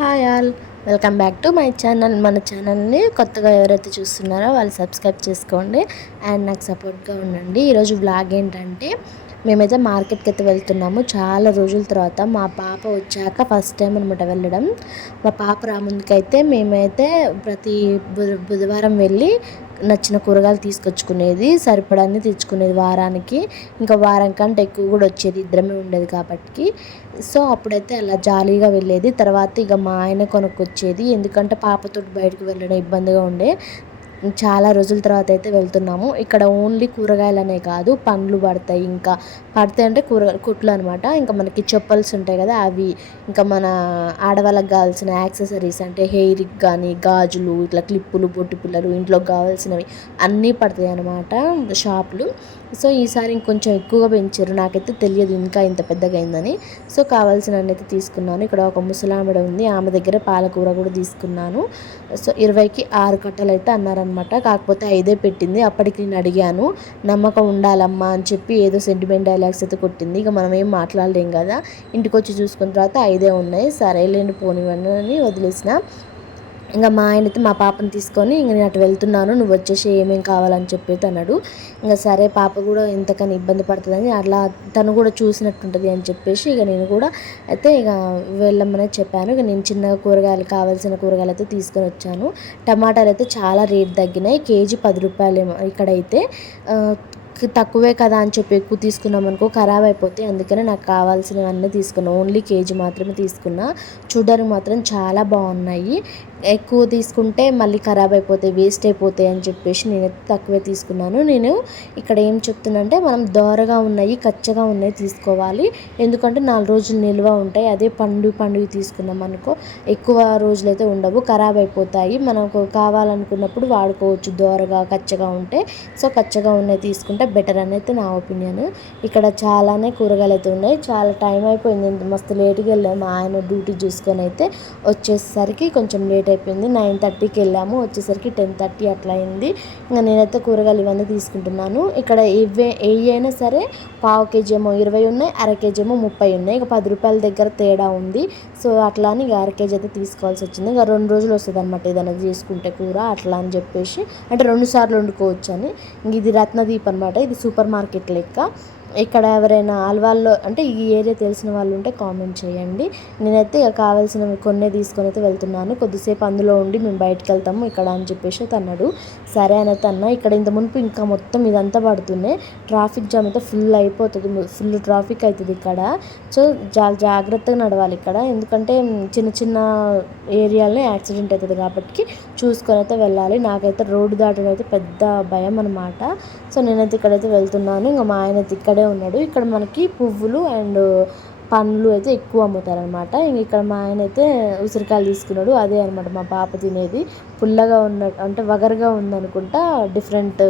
Hi all, welcome back to my channel. మన ఛానల్ని కొత్తగా ఎవరైతే చూస్తున్నారో వాళ్ళు సబ్స్క్రైబ్ చేసుకోండి అండ్ నాకు సపోర్ట్గా ఉండండి. ఈరోజు వ్లాగ్ ఏంటంటే మేమైతే మార్కెట్కి అయితే వెళ్తున్నాము. చాలా రోజుల తర్వాత మా పాప వచ్చాక ఫస్ట్ టైం అనమాట వెళ్ళడం. మా పాప రాముందుకైతే మేమైతే ప్రతి బుధవారం వెళ్ళి నచ్చిన కూరగాయలు తీసుకొచ్చుకునేది, సరిపడాన్ని తెచ్చుకునేది వారానికి. ఇంకా వారం కంటే ఎక్కువ కూడా వచ్చేది, ఇద్దరమే ఉండేది కాబట్టి. సో అప్పుడైతే అలా జాలీగా వెళ్ళేది. తర్వాత ఇక మా ఆయన కొనుక్కొచ్చేది, ఎందుకంటే పాపతో బయటకు వెళ్ళడం ఇబ్బందిగా ఉండే. చాలా రోజుల తర్వాత అయితే వెళ్తున్నాము. ఇక్కడ ఓన్లీ కూరగాయలనే కాదు, పండ్లు పడతాయి. ఇంకా పడతాయి అంటే కుట్లు అనమాట. ఇంకా మనకి చెప్పల్స్ ఉంటాయి కదా అవి, ఇంకా మన ఆడవాళ్ళకి కావాల్సిన యాక్సెసరీస్ అంటే హెయిర్కి కానీ గాజులు, ఇట్లా క్లిప్పులు, బొట్టు పిల్లలు, ఇంట్లోకి కావాల్సినవి అన్నీ పడతాయి అన్నమాట షాపులు. సో ఈసారి ఇంకొంచెం ఎక్కువగా పెంచారు, నాకైతే తెలియదు ఇంకా ఇంత పెద్దగా అయిందని. సో కావాల్సినవి అయితే తీసుకున్నాను. ఇక్కడ ఒక ముసలామెడ ఉంది, ఆమె దగ్గర పాలకూర కూడా తీసుకున్నాను. సో 20కి 6 కట్టలు అయితే అన్నారనమాట, కాకపోతే 5 పెట్టింది. అప్పటికి నేను అడిగాను, నమ్మకం ఉండాలమ్మా అని చెప్పి ఏదో సెంటిమెంట్ డైలాగ్స్ అయితే కొట్టింది. ఇక మనం ఏం మాట్లాడలేం కదా, ఇంటికి వచ్చి చూసుకున్న తర్వాత 5 ఉన్నాయి. సరేలేండి పోనివ్వండి అని వదిలేసిన. ఇంకా మా ఆయన అయితే మా పాపని తీసుకొని ఇంక నేను అటు వెళ్తున్నాను, నువ్వు వచ్చేసి ఏమేమి కావాలని చెప్పేది అన్నాడు. ఇంకా సరే పాప కూడా ఎంతకని ఇబ్బంది పడుతుందని అట్లా తను కూడా చూసినట్టుంటుంది అని చెప్పేసి ఇక నేను కూడా అయితే ఇక వెళ్ళమని చెప్పాను. ఇక నేను చిన్న కూరగాయలు కావాల్సిన కూరగాయలు అయితే తీసుకొని వచ్చాను. టమాటాలు అయితే చాలా రేట్ తగ్గినాయి, కేజీ 10 రూపాయలేమో. ఇక్కడైతే తక్కువే కదా అని చెప్పి ఎక్కువ తీసుకున్నాం అనుకో ఖరాబ్ అయిపోతాయి. అందుకనే నాకు కావాల్సినవన్నీ తీసుకున్నా, ఓన్లీ కేజీ మాత్రమే తీసుకున్నా. చూడడానికి మాత్రం చాలా బాగున్నాయి. ఎక్కువ తీసుకుంటే మళ్ళీ ఖరాబ్ అయిపోతాయి, వేస్ట్ అయిపోతాయి అని చెప్పేసి నేనైతే తక్కువే తీసుకున్నాను. నేను ఇక్కడ ఏం చెప్తున్నా మనం దోరగా ఉన్నాయి, కచ్చగా ఉన్నాయి తీసుకోవాలి, ఎందుకంటే 4 రోజులు నిల్వ ఉంటాయి. అదే పండుగ తీసుకున్నాం అనుకో ఎక్కువ రోజులైతే ఉండవు, ఖరాబ్ అయిపోతాయి. మనకు కావాలనుకున్నప్పుడు వాడుకోవచ్చు దోరగా కచ్చగా ఉంటే. సో కచ్చగా ఉన్నాయి తీసుకుంటే బెటర్ అని అయితే నా ఒపీనియన్. ఇక్కడ చాలానే కూరగాయలు అయితే ఉన్నాయి. చాలా టైం అయిపోయింది, మస్తు లేట్గా వెళ్ళాము. మా ఆయన డ్యూటీ చూసుకొని అయితే వచ్చేసరికి కొంచెం లేట్ అయిపోయింది. 9:30కి వెళ్ళాము, వచ్చేసరికి 10:30 అట్లా అయింది. ఇంకా నేనైతే కూరగాయలు ఇవన్నీ తీసుకుంటున్నాను. ఇక్కడ ఏ అయినా సరే పావు కేజీ ఏమో 20 ఉన్నాయి, అర కేజీ ఏమో 30 ఉన్నాయి. ఇక 10 రూపాయల దగ్గర తేడా ఉంది. సో అట్లా అని ఇక అర కేజీ అయితే తీసుకోవాల్సి వచ్చింది. ఇక 2 రోజులు వస్తుంది అనమాట ఏదైనా చేసుకుంటే కూర, అట్లా అని చెప్పేసి అంటే 2 సార్లు వండుకోవచ్చు అని. ఇది రత్నదీప్ అనమాట, ఇది సూపర్ మార్కెట్ లెక్క. ఇక్కడ ఎవరైనా ఆల్వాల్లో అంటే ఈ ఏరియా తెలిసిన వాళ్ళు ఉంటే కామెంట్ చేయండి. నేనైతే ఇక కావాల్సినవి కొన్నే తీసుకొని అయితే వెళ్తున్నాను. కొద్దిసేపు అందులో ఉండి మేము బయటకు వెళ్తాము ఇక్కడ అని చెప్పేసి అయితే అన్నాడు. సరే అని అయితే అన్నా. ఇక్కడ ఇంత మునుపు ఇంకా మొత్తం ఇదంతా పడుతున్నాయి, ట్రాఫిక్ జామ్ అయితే ఫుల్ అయిపోతుంది, ఫుల్ ట్రాఫిక్ అవుతుంది ఇక్కడ. సో చాలా జాగ్రత్తగా నడవాలి ఇక్కడ, ఎందుకంటే చిన్న చిన్న ఏరియాలో యాక్సిడెంట్ అవుతుంది కాబట్టి చూసుకొని అయితే వెళ్ళాలి. నాకైతే రోడ్డు దాటడం అయితే పెద్ద భయం అనమాట. సో నేనైతే ఇక్కడైతే వెళ్తున్నాను. ఇంకా మా ఆయన అయితే ఇక్కడే ఉన్నాడు. ఇక్కడ మనకి పువ్వులు అండ్ పండ్లు అయితే ఎక్కువ అమ్ముతారనమాట. ఇంక ఇక్కడ మా ఆయన అయితే ఉసిరికాయలు తీసుకున్నాడు, అదే అనమాట మా పాప తినేది. పుల్లగా ఉన్నట్టు అంటే వగరుగా ఉందనుకుంటా, డిఫరెంట్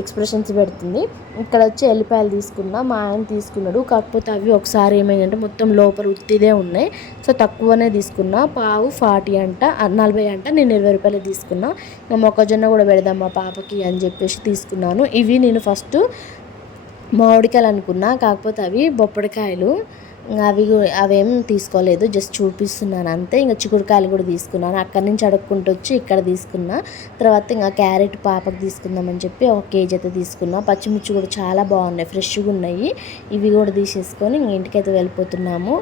ఎక్స్ప్రెషన్స్ పెడుతుంది. ఇక్కడ వచ్చి ఎల్లిపాయలు తీసుకున్నా, మా ఆయన తీసుకున్నాడు. కాకపోతే అవి ఒకసారి ఏమైందంటే మొత్తం లోపల ఉత్తిదే ఉన్నాయి. సో తక్కువనే తీసుకున్నా, పావు 40 అంట 40 అంట, నేను 20 రూపాయలు తీసుకున్నా. ఇంకా మొక్కజొన్న కూడా పెడదాం మా పాపకి అని చెప్పేసి తీసుకున్నాను. ఇవి నేను ఫస్ట్ మామిడికాయలు అనుకున్నా, కాకపోతే అవి బొప్పడికాయలు. అవేం తీసుకోలేదు, జస్ట్ చూపిస్తున్నాను అంతే. ఇంకా చిక్కుడుకాయలు కూడా తీసుకున్నాను, అక్కడి నుంచి అడుక్కుంటూ వచ్చి ఇక్కడ తీసుకున్నా. తర్వాత ఇంకా క్యారెట్ పాపకు తీసుకుందామని చెప్పి 1 కేజీ అయితే తీసుకున్నా. పచ్చిమిర్చి కూడా చాలా బాగున్నాయి, ఫ్రెష్గా ఉన్నాయి. ఇవి కూడా తీసేసుకొని ఇంక ఇంటికైతే వెళ్ళిపోతున్నాము.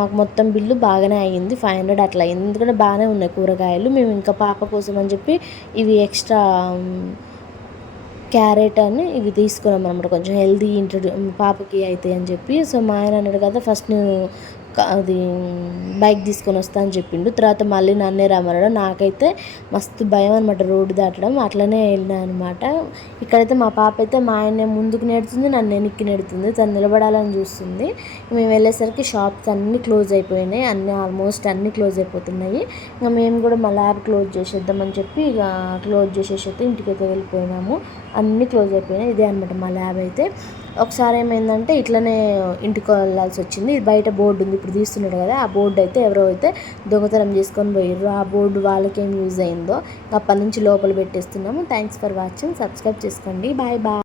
మాకు మొత్తం బిల్లు బాగానే అయ్యింది, 500 అట్లా అయింది. ఎందుకంటే బాగానే ఉన్నాయి కూరగాయలు. మేము ఇంకా పాప కోసం అని చెప్పి ఇవి ఎక్స్ట్రా క్యారెట్ అని ఇవి తీసుకున్నాం అనమాట, కొంచెం హెల్దీ పాపకి అవుతాయి అని చెప్పి. సో మా ఆయన అన్నాడు కదా ఫస్ట్ నేను అది బైక్ తీసుకొని వస్తా అని చెప్పిండు. తర్వాత మళ్ళీ నన్నే రమ్మన్నాడు. నాకైతే మస్తు భయం అనమాట రోడ్డు దాటడం, అట్లనే వెళ్ళినా అనమాట. ఇక్కడైతే మా పాప అయితే మా ఆయన ముందుకు నెడుతుంది, నన్ను వెనక్కి నెడుతుంది, తను నిలబడాలని చూస్తుంది. మేము వెళ్ళేసరికి షాప్స్ అన్నీ క్లోజ్ అయిపోయినాయి, ఆల్మోస్ట్ అన్నీ క్లోజ్ అయిపోతున్నాయి. ఇంకా మేము కూడా మా ల్యాబ్ క్లోజ్ చేసేద్దామని చెప్పి ఇక క్లోజ్ చేసేసి అయితే ఇంటికైతే వెళ్ళిపోయినాము. అన్నీ క్లోజ్ అయిపోయినాయి. ఇదే అనమాట మా ల్యాబ్ అయితే. ఒకసారి ఏమైందంటే ఇట్లనే ఇంటికి వెళ్ళాల్సి వచ్చింది. బయట బోర్డు ఉంది, ఇప్పుడు తీస్తున్నాడు కదా, ఆ బోర్డు అయితే ఎవరో అయితే దొంగతనం చేసుకొని పోయారు. ఆ బోర్డు వాళ్ళకేం యూజ్ అయిందో అప్పటి నుంచి లోపల పెట్టేస్తున్నాము. థ్యాంక్స్ ఫర్ వాచింగ్, సబ్స్క్రైబ్ చేసుకోండి. Bye bye.